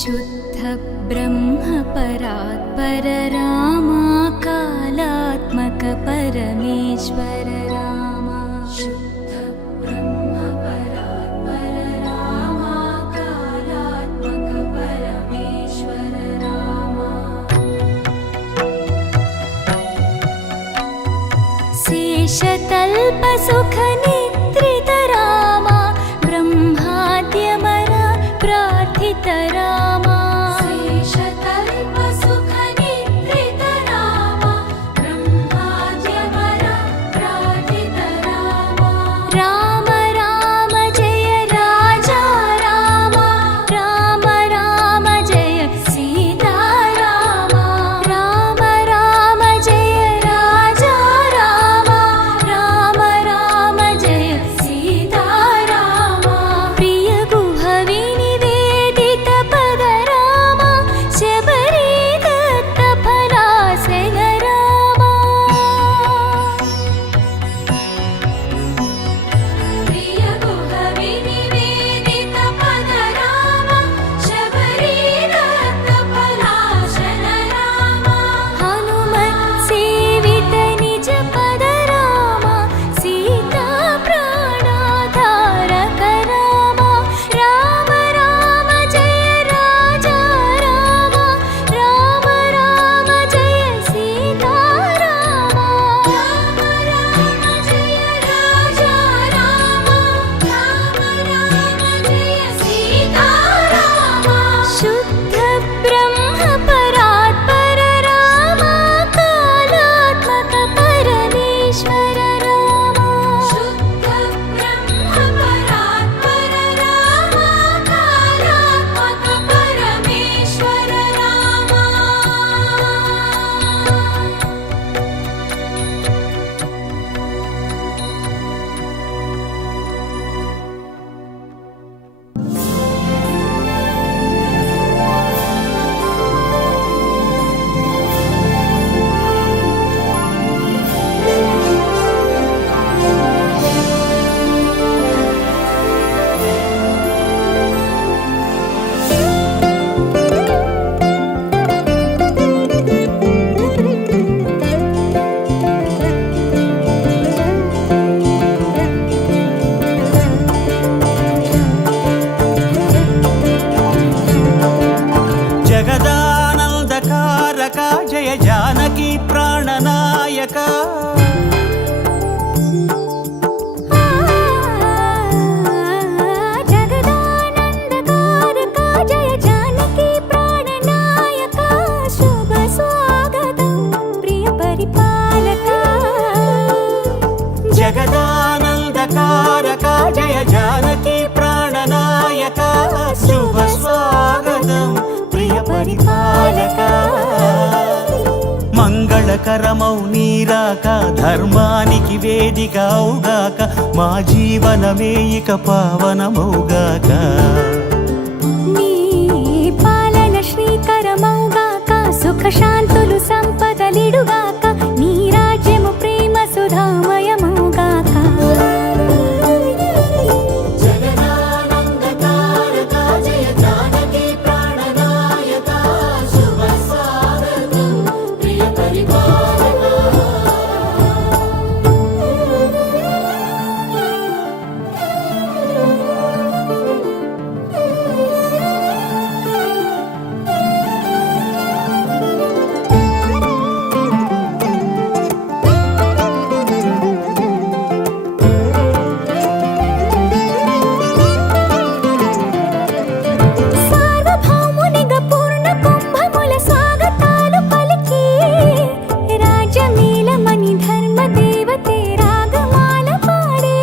शुद्ध ब्रह्म परात्पर रामा कालात्मक परमेश्वर रामा शुद्ध ब्रह्म परात्पर रामा कालात्मक परमेश्वर रामा शेषतल्प सुख निद्रित रामा ब्रह्माद्यमर प्रार्थित रामा शेषतल्प सुख निद्रित रामा ब्रह्माद्यमर प्रार्थित रामा राम राम जय राजा रामा राम राम जय सीता रामा राम राम जय राजा रामा राम राम जय सीता रामा प्रिय गुहवि निवेदित पद रामा शबरी दत्त फलासन रामा प्रिय गुहवि निवेदित पद रामा शबरी दत्त फलासन रामा हनुमत् सेवित निज पद रामा सीता प्राणाधारक रामा राम राम जय राजा रामा राम राम जय सीता रामा राम राम जय राजा रामा राम राम जय सीता रामा शुद्ध ब्रह्म परात्पर रामा कालात्मक परमेश्वर रामा शुद्ध ब्रह्म परात्पर रामा कालात्मक परमेश्वर रामा జగదానందకారక జయ జానకి ప్రాణనాయక जगदानन्दकारक जय जानकी प्राणनायक शुभ स्वागतं प्रिय परिपालक జగదానందకారక జయ జానకి ప్రాణనాయక శుభ స్వాగతం ప్రియ పరిపాలక మంగళకరమౌ నీరాక ధర్మానికి వేదిక అవుగాక మా జీవనమే ఇక పావనమౌగాక నీ పాలన శ్రీకరమౌగాక సుఖ శాంతులు సంపదలిడుగాక నీ రాజ్యము ప్రేమ సుధామయమౌగాక సార్వభౌమునిగా పూర్ణ కుంభముల స్వాగతాలు పలికి రాజమేళమని ధర్మ దేవతే రాగమాల పాడే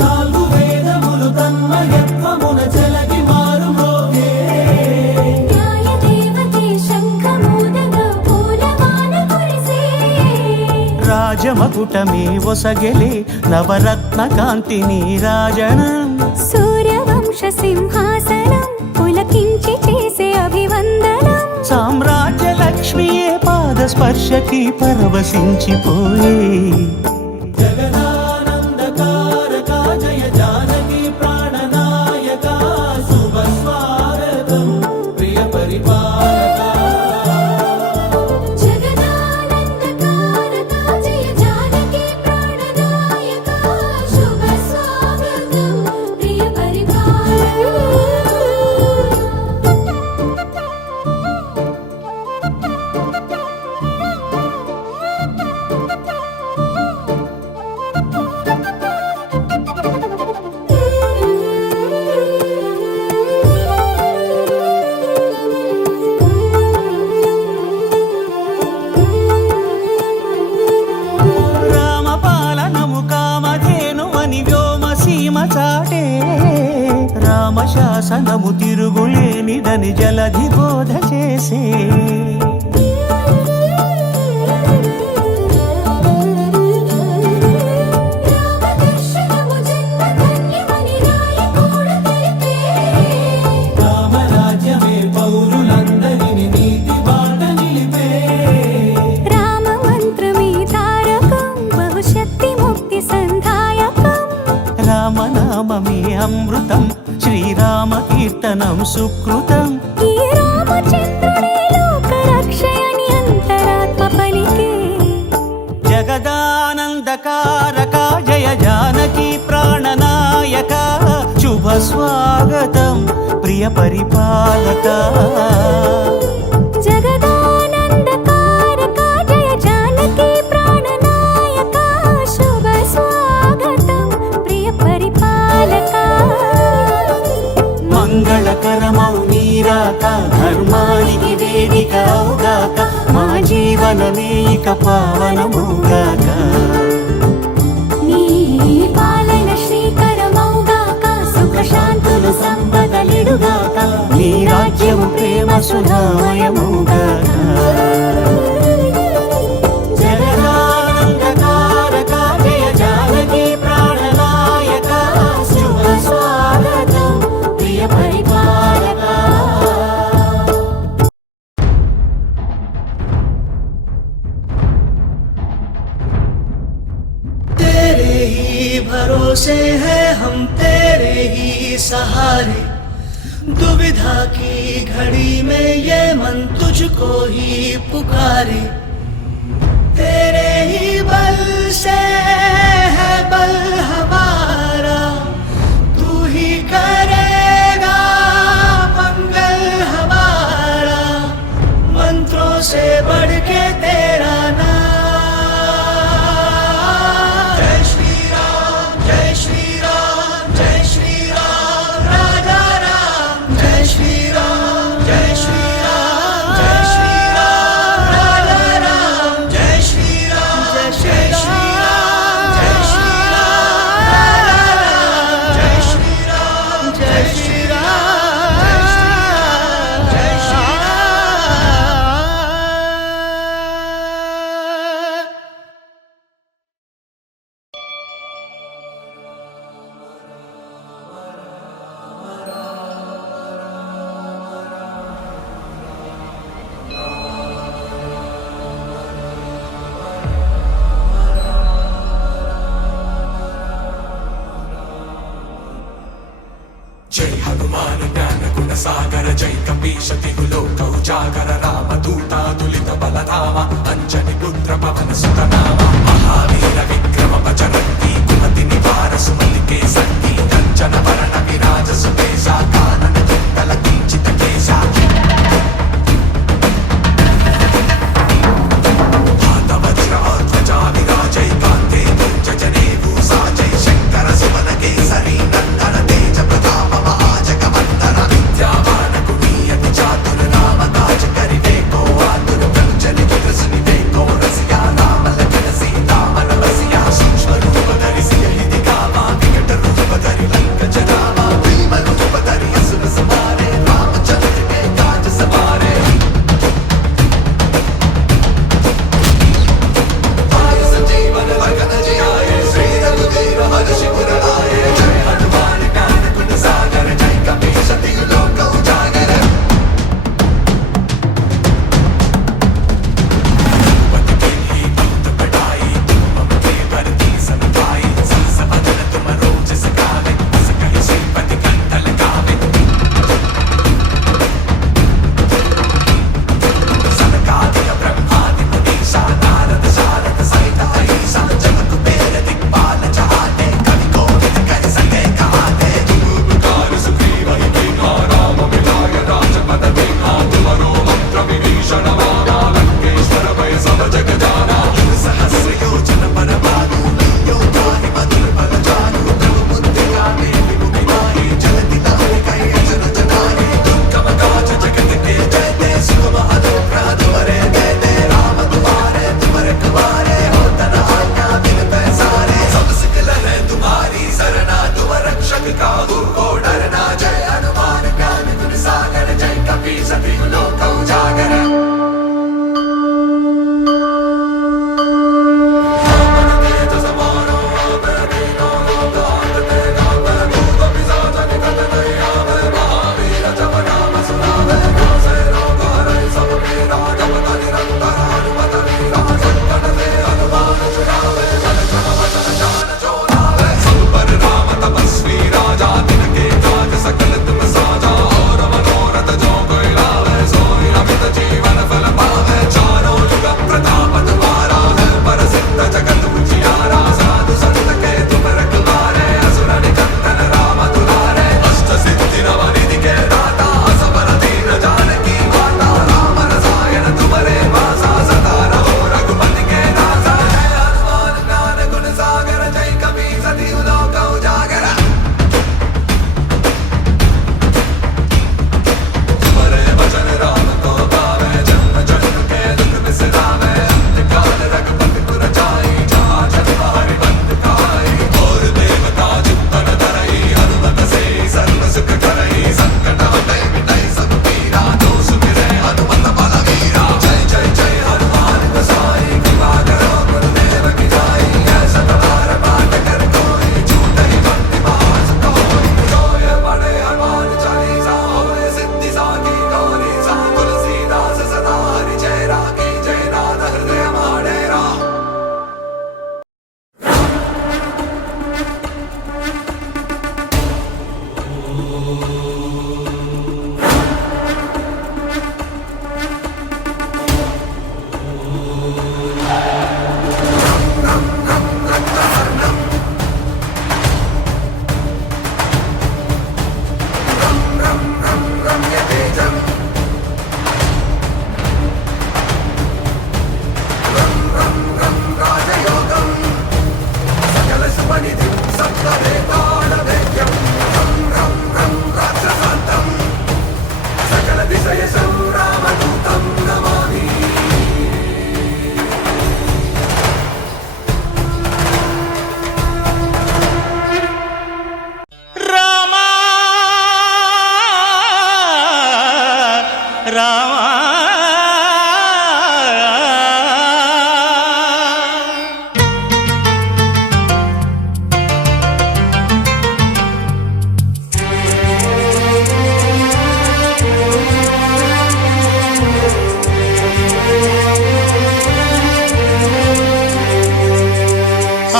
నాలుగు వేదములు తన్మయత్వమున చెలగి మారు మోగే న్యాయ దేవతే శంఖమూదగా పూలవాన కురిసే రాజమకుటమే ఒసగెలే నవరత్న కాంతి నీరాజనం సూర్యవంశ సింహాసనం పులకించి చేసే అభివందనం సామ్రాజ్య లక్ష్మియే పాద స్పర్శకి పరవశించిపోయే జగదానందకార శాసనము తిరుగులేనిదని జలధి బోధ చేసే రామదర్శనము జన్మధన్యమని రాయకూడ తెలిపే రామరాజ్యమే పౌరులందరిని నీతి బాట నిలిపే రామ మంత్రమే తారకం బహుశక్తి ముక్తి సంధాయకం రామనామమే అమృతం శ్రీరామ కీర్తనం సుకృతం ఈ రామచంద్రుడే లోక రక్షయని అంతరాత్మ పలికే జగదానందకారక జయ జానకి ప్రాణనాయక శుభ స్వాగతం ప్రియ పరిపాలక జగదానందకారక జయ జానకి ప్రాణనాయక శుభ స్వాగతం ప్రియ పరిపాలక మంగళకరమౌ నీరాక ధర్మానికి వేదిక అవుగాక మా జీవనమే ఇక పావనముగాక నీ పాలన శ్రీకరమౌగాక సుఖ శాంతులు సంపదలిడుగాక నీ రాజ్యము ప్రేమ సుధామయముగాక జగదానందకారక జయ జానకి ప్రాణనాయక శుభ స్వాగతం ప్రియ పరిపాలక तेरे ही भरोसे हैं हम तेरे ही सहारे दुविधा की घड़ी में ये मन तुझको ही पुकारे तेरे ही बल से है बल हमारा तू ही करेगा मंगल हमारा मंत्रों से बढ़ के तेरा नाम जय श्री राम जय श्री राम जय श्री राम राजा राम जय श्री राम जय श्री राम जय श्री राम राजा राम जय श्री राम जय श्री राम जय श्री राम राजा राम जय श्री राम जय श्री राम जय श्री राम जय हनुमान ज्ञान गुण सागर जय कपीश तिहु लोक उजागर राम दूता तुलित बलधाम अंजनी पुत्र पवन सुत नाम महावीर विक्रम बजरंगी कुमति निवार सुमति के संगी कंचन वरण विराज सुबेसा कानन कुंडल किंचित केसा हाथ वज्र ध्वजा विराजय कांधे तुंज जने भूषा जय शंकर सुमन केसरी नंदन तेज प्रताप महाजगवंदन विद्यावान कुलीयति चातुर राम काज करिवे को आतुर प्रभु जन विग्रह सुनिवे को रसिया राम लखन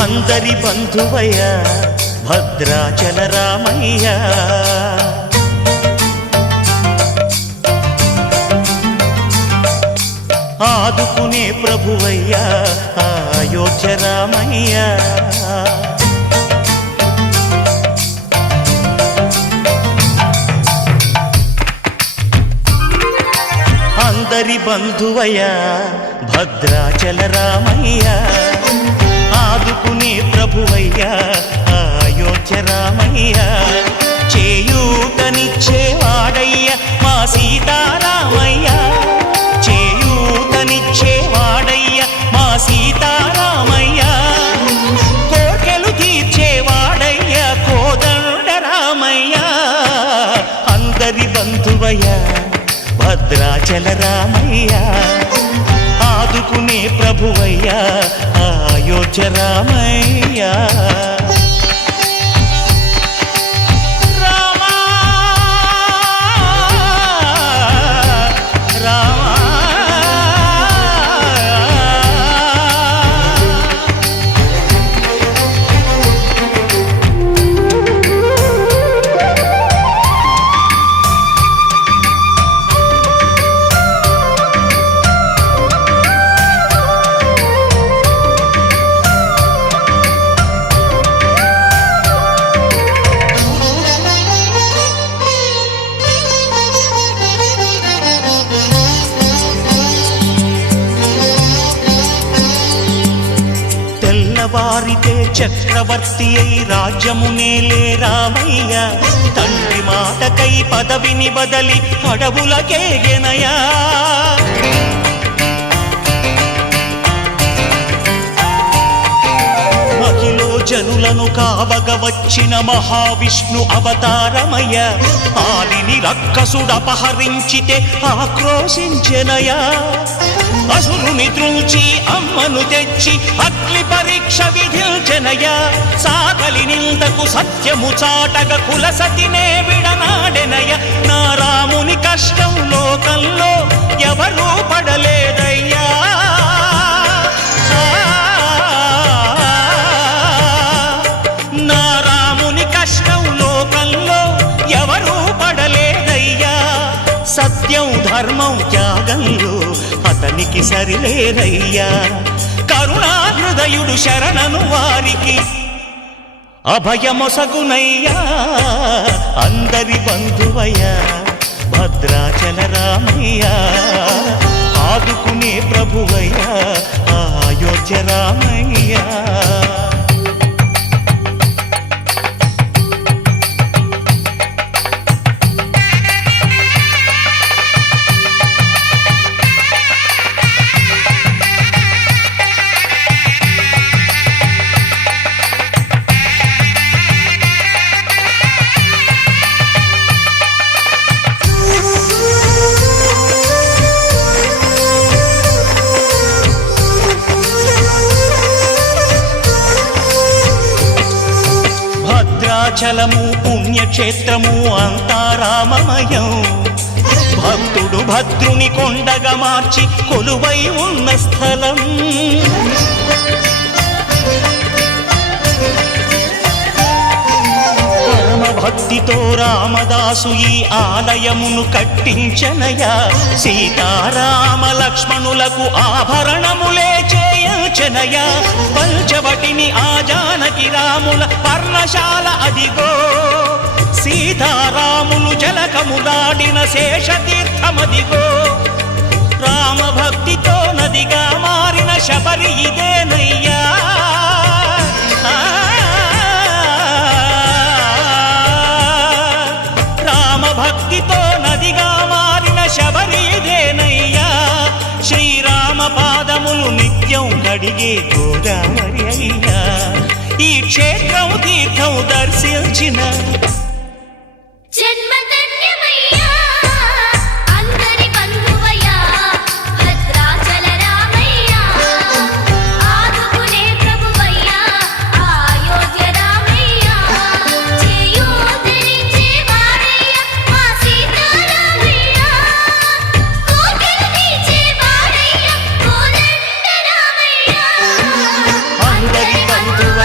అందరి బంధువయ్య భద్రాచల రామయ్య ఆదుకునే ప్రభువయ్య అయోధ్య రామయ్య అందరి బంధువయ్య భద్రాచల రామయ్య ఆదుకునే ప్రభువయ్య అయోధ్య రామయ్య చేయూతనిచ్చేవాడయ్య మా సీతారామయ్య చేయూతనిచ్చేవాడయ్య మా సీతారామయ్య కోర్కెలు తీర్చేవాడయ్య కోదండ రామయ్య అందరి బంధువయ్య భద్రాచల రామయ్య ఆదుకునే ప్రభువయ్య అయోధ్య రామయ్య వారితే చక్రవర్తి అయి రాజ్యమునేలే రామయ్య తండ్రి మాటకై పదవిని బదలి అడవులకేగెనయా మహిలో జనులను కావగ వచ్చిన మహావిష్ణు అవతారమయ్య ఆలిని రక్కసుడపహరించితే ఆక్రోశించెనయా అసురుని త్రుంచి అమ్మను తెచ్చి అగ్ని పరీక్ష విధించెనయా సాగలి నిందకు సత్యము చాటగ కులసతినే విడనాడెనయ నా రాముని కష్టం లోకంలో ఎవరూ పడలేదయ్యా నా రాముని కష్టం లోకంలో ఎవరూ పడలేదయ్యా సత్యం ధర్మం త్యాగంలో అతనికి సరిలేరయ్యా కరుణా హృదయుడు శరణను వారికి అభయమొసగునయ్యా అందరి బంధువయ్య భద్రాచల రామయ్య ఆదుకునే ప్రభువయ్య అయోధ్య రామయ్య భద్రాచలము పుణ్యక్షేత్రము అంతా రామమయం భక్తుడు భద్రుని కొండగా మార్చి కొలువై ఉన్న స్థలం భక్తితో రామదాసు ఈ ఆలయమును కట్టించనయా సీతారామ లక్ష్మణులకు ఆభరణములే చేయచనయా పంచవటిని ఆ జానకి రాముల పర్ణశాల అదిగో సీతారాములు జలకములాడిన శేషతీర్థమదిగో రామ భక్తితో నదిగా మారిన శబరి ఇదేనయ్యా భక్తితో నదిగా మారిన శబరి ఇదేనయ్యా శ్రీరామ పాదములు నిత్యం కడిగే గోదావరి అయ్యా ఈ క్షేత్రం తీర్థం దర్శించిన అందరి బంధువు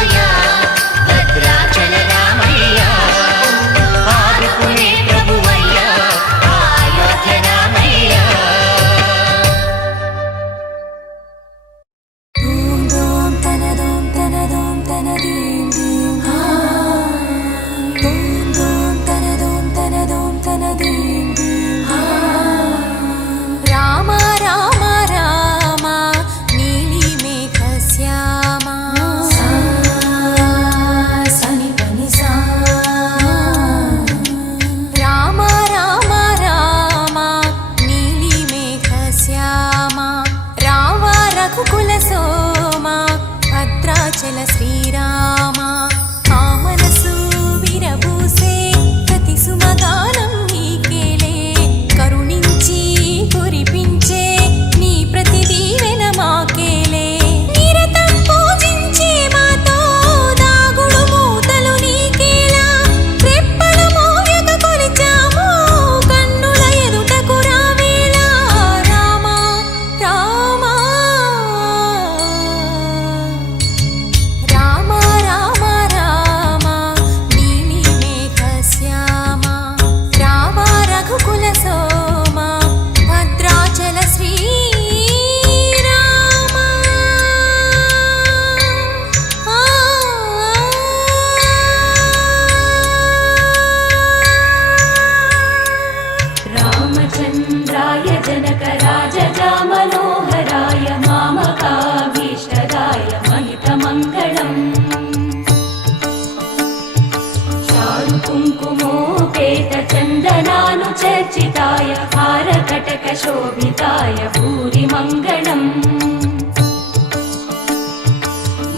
कटकशोभिताय भूरिमङ्गलम्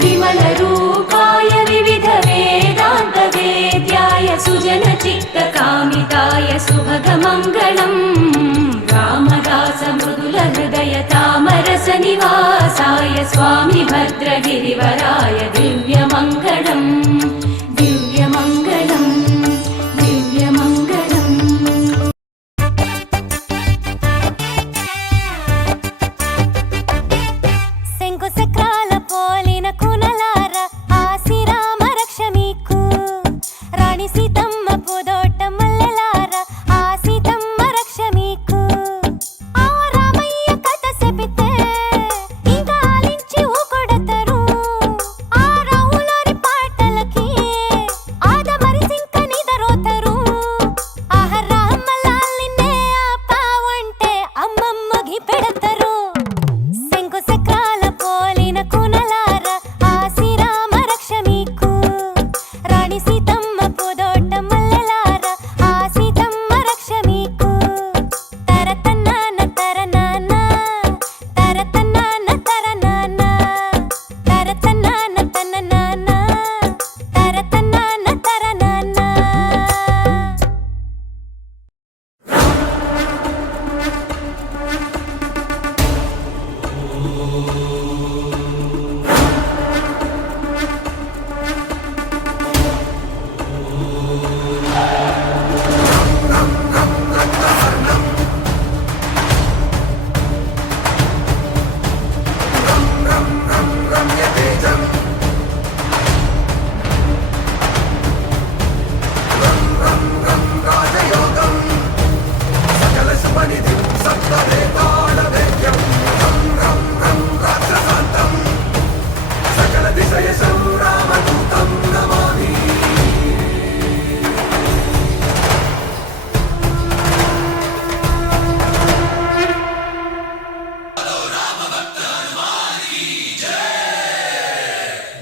विमलरूपाय विविधवेदान्तवेद्याय सुजनचित्तकामिताय सुभगमङ्गलम् रामदासमृदुलहृदय तामरसनिवासाय स्वामि भद्रगिरिवराय दिव्यमङ्गलम् दिव्यमङ्गलम् दिव्यमङ्गलम् శంకు చక్రాల పోలిన కునలార ఆసిరామ రక్ష మీకు రాణి సీతమ్మ పూదోట మల్లెలార ఆ సీతమ్మ రక్ష మీకు ఆ రామయ్య కథ చెబితే ఇంకా ఆలించి ఊకొడతారు ఆ రావులోరి పాటలకి ఆదమరి సింక నిదరోతారు ఆహ రామలాల్లినే ఆపావంటే అమ్మమ్మగి పెడతారు శంకు చక్రాల పోలిన కునలార ఆసిరామ రక్ష మీకు రాణి సీతమ్మ పూదోట మల్లెలార ఆ సీతమ్మ రక్ష మీకు తరతన్నాన తరనాన తరతన్నాన తరనాన తరతన్నాన తననాన తరతన్నాన తరనాన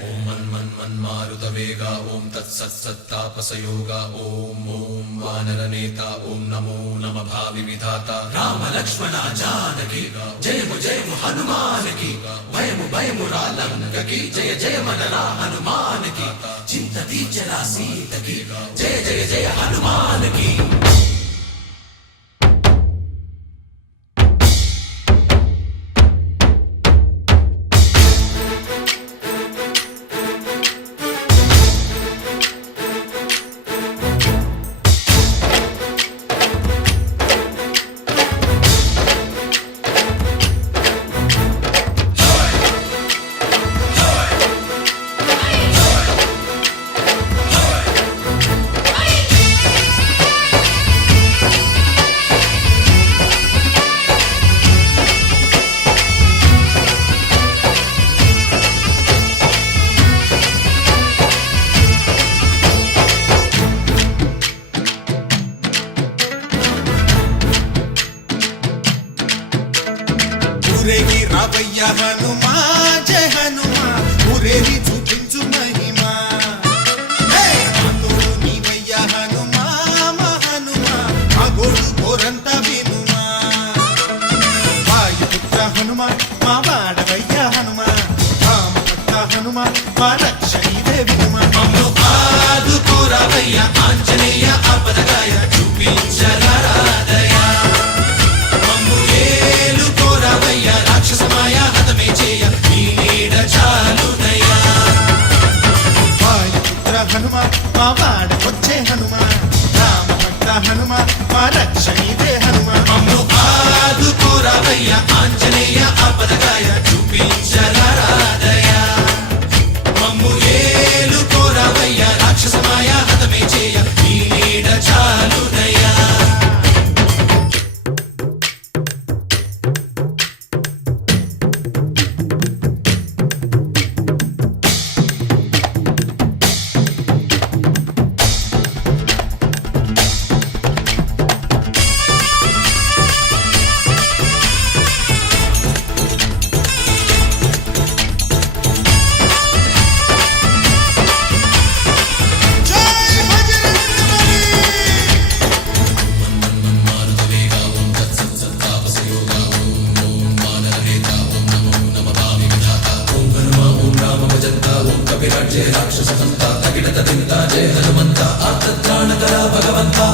ఓం మన్మన్మన్మారుతవేగ ఓం తత్సత్సత్తాపసయోగ ఓం ఓం వానరనేత ఓం నమో నమ భావి విధాత రామ లక్ష్మణ జానకి జయము జయము హనుమానకి భయము భయము రాలంకకి జయ జయ మనరా హనుమానకి చింత తీర్చరా సీతకి జయ జయ జయ హనుమానకి ఊరేగి రావయ్య హనుమా జయ హనుమా ఊరేగి చూపించు మహిమా హే! మా తోడు నీవయ్య హనుమా మా హనుమా మా గోడు కోరంత వినుమా వాయుపుత్ర హనుమా మా వాడవయ్య హనుమా రామభక్త హనుమా మా రక్షణీదే వినుమా మమ్ము ఆదుకోరావయ్య ఆంజనేయ ఆపదగాయ చూపించరాదయ మమ్ము ఏలుకోరావయ్య రాక్షసమాయ హతమే చేయ నీ నీడ చాలునయ్యా వాయుపుత్ర హనుమ మా వాడకొచ్చే హనుమ రామభక్త హనుమ మా రక్షణీదే హనుమ మమ్ము ఆదుకోరావయ్య ఆంజనేయ ఆపదగాయ చూపించరాదయ మమ్ము ఏలుకోరావయ్య రాక్షసమాయ హతమే చేయ నీ నీడ చాలునయ్యా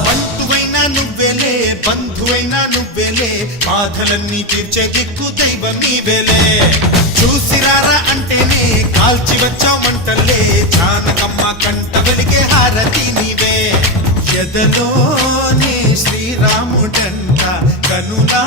బంటువైనా నువ్వేలే బంధువైనా నువ్వేలే బాధలన్నీ తీర్చే దిక్కు దైవం నీవేలే చూసిరారా అంటేనే కాల్చి వచ్చావు మంటల్లే జానకమ్మ కంట వెలిగే హారతి నీవే ఎదలోనే శ్రీరాముడంట కనులా